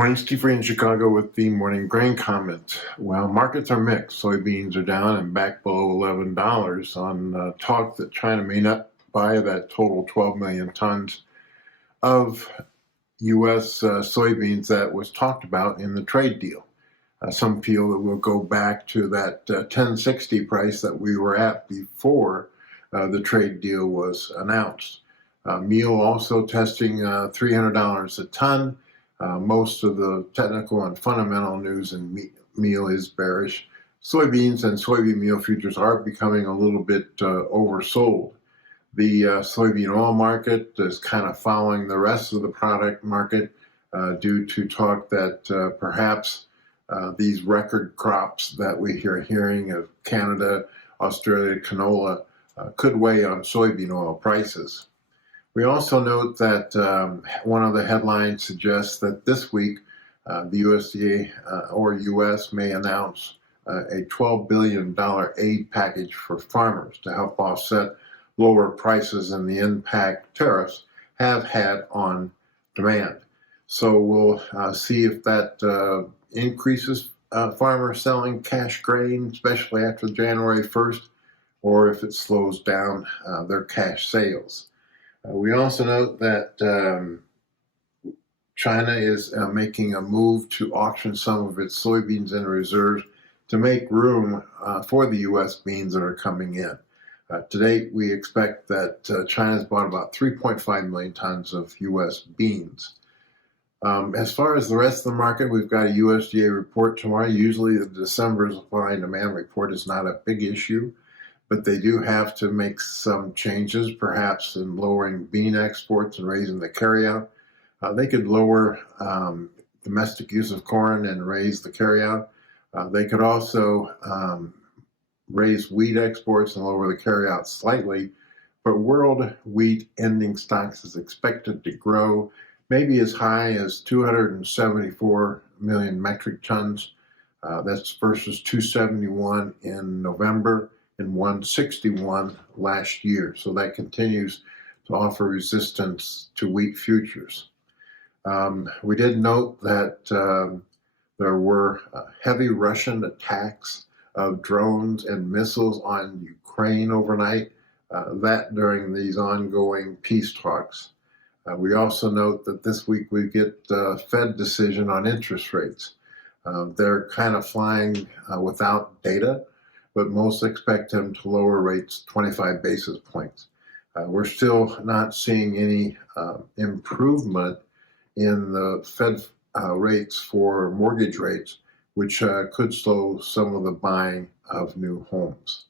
Morning, Steve Ray in Chicago with the morning grain comment. Well, markets are mixed. Soybeans are down and back below $11 on talk that China may not buy that total 12 million tons of U.S. Soybeans that was talked about in the trade deal. Some feel that we'll go back to that 1060 price that we were at before the trade deal was announced. Meal also testing $300 a ton. Most of the technical and fundamental news in meal is bearish. Soybeans and soybean meal futures are becoming a little bit oversold. The soybean oil market is kind of following the rest of the product market due to talk that perhaps these record crops that we are hearing of Canada, Australia, canola could weigh on soybean oil prices. We also note that one of the headlines suggests that this week the USDA or U.S. may announce a $12 billion aid package for farmers to help offset lower prices and the impact tariffs have had on demand. So we'll see if that increases farmers selling cash grain, especially after January 1st, or if it slows down their cash sales. We also note that China is making a move to auction some of its soybeans in reserves to make room for the U.S. beans that are coming in. To date, we expect that China's bought about 3.5 million tons of U.S. beans. As far as the rest of the market, we've got a USDA report tomorrow. Usually the December supply and demand report is not a big issue, but they do have to make some changes, perhaps in lowering bean exports and raising the carryout. They could lower domestic use of corn and raise the carryout. They could also raise wheat exports and lower the carryout slightly, but world wheat ending stocks is expected to grow maybe as high as 274 million metric tons. That's versus 271 in November and 161 last year. So that continues to offer resistance to wheat futures. We did note that there were heavy Russian attacks of drones and missiles on Ukraine overnight, that during these ongoing peace talks. We also note that this week we get the Fed decision on interest rates. They're kind of flying without data, but most expect them to lower rates 25 basis points. We're still not seeing any improvement in the Fed rates for mortgage rates, which could slow some of the buying of new homes.